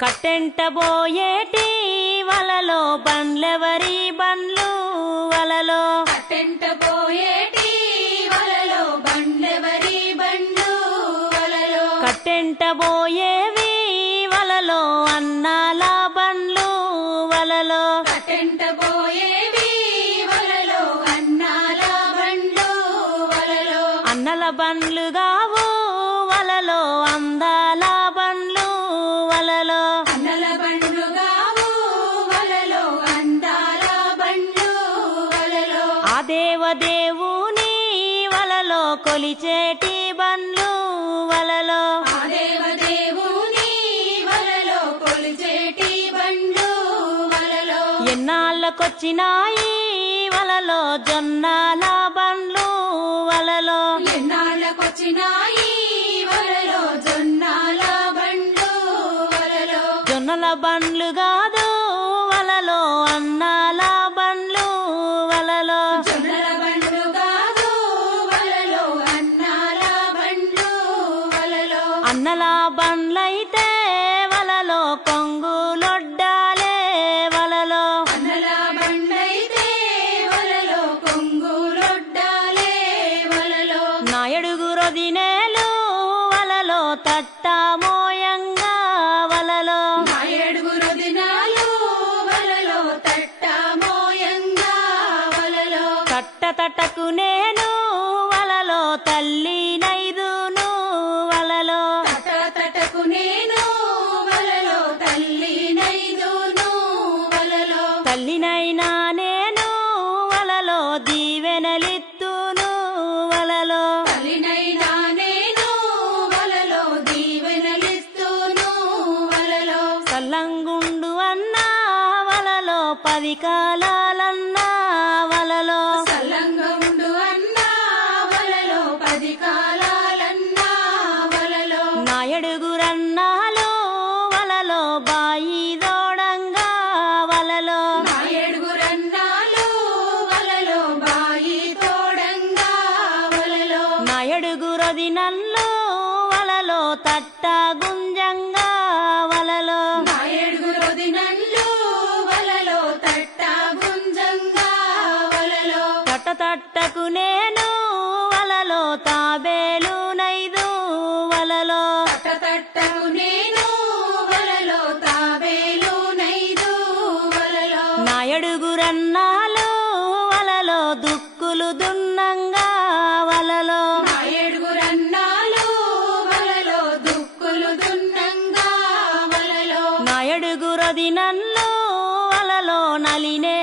కట్టెంట బోయేటి వలలో బండ్లెవరి బండ్లు వలలో కట్టెంట బోయేటి వలలో బండ్లెవరి బండ్లు వలలో కట్టెంట బోయేవి వలలో అన్నాల బండ్లు వలలో కట్టెంట బోయేవి వలలో అన్నాల బండ్లు వలలో అన్నల బండ్లు గావు వలలో అందాల బండ్లు వలలో అన్నల బండ్లు గావు వలలో అందాల బండ్లు వలలో ఆ దేవదేవుని వలలో కొలిచేటి బండ్లు వలలో ఆ దేవదేవుని వలలో కొలిచేటి బండ్లు వలలో ఎన్నాళ్ళకొచ్చినాయి వలలో జొన్నాల బండ్లు వలలో ఎన్నాళ్ళకొచ్చినాయి వలలో జొన్నాల బండ్లు వలలో జొన్నల బండ్లు కాదు వలలో అన్నాల బండ్లు వలలో జొన్నల బండ్లు కాదు వలలో అన్నాల బండ్లు వలలో అన్నల బండ్లైతే వలలో కొంగులొడ్డాలే వలలో అన్నల బండ్లైతే వలలో కొంగులొడ్డాలే వలలో నాయడుగురొదినేలు వలలో తట్టామోయంగా వలలో నా ఏడుగురు దినాలు వలలో తట్టామోయంగా వలలో తట్టతటకు నేను వలలో తల్లినైదును వలలో తటతటకు నేను వలలో తల్లినైదును వలలో తల్లినైనా నేను వలలో దీవెనలిత్తును వలలో తల్లినైనా నేను వలలో దీవెనలిస్తూను వలలో సల్లంగుండు అన్నా వలలో 10 కాలాలన్నా వలలో సల్లంగా ఉండు అన్నా వలలో 10 కాలాలన్నా వలలో నాయడుగురన్నాలు వలలో బాయి దోడంగా వలలో నా ఏడుగురన్నాలు వలలో బాయి తోడంగా వలలో నాయడుగురొదినల్లు వలలో తట్ట గుంజంగా వలలో నా ఏడుగురు దినన్లు వలలో తట్ట గుంజంగా వలలో తట్టకు నేను వలలో తాబేలు నైదు వలలో తట్టకు నేను వలలో తాబేలు నైదు వలలో నాయడుగురన్నాలు వలలో దుక్కులు దున్నంగా వలలో నా ఏడుగురన్నాలు వలలో దుక్కులు దున్నంగా వలలో నాయడుగురొదినల్లు వలలో నలినే